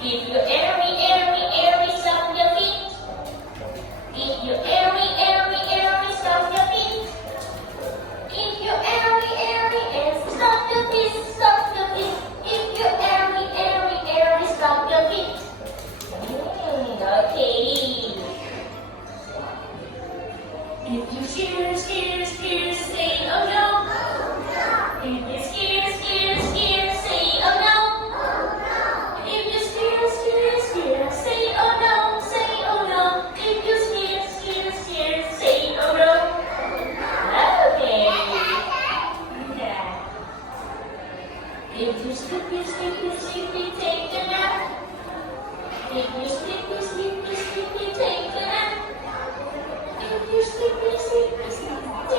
If you airy, airy, airy, stomp your feet. If you airy, airy, airy, stomp your feet. If you airy, airy, airy, stomp your feet, stomp your feet. If you airy, airy, airy, stomp your feet. Okay. If you scare, scare, scare, say oh no. If you scare, scare, scare, say oh no. If you scare, scare, scare, say oh no, say oh no. If you scare, scare, scare, say oh no. Okay. Yeah. If you sleepy, sleepy, sleepy, take a nap. If you sleepy, sleepy, sleepy, take a nap. If you sleepy, sleepy, sleepy,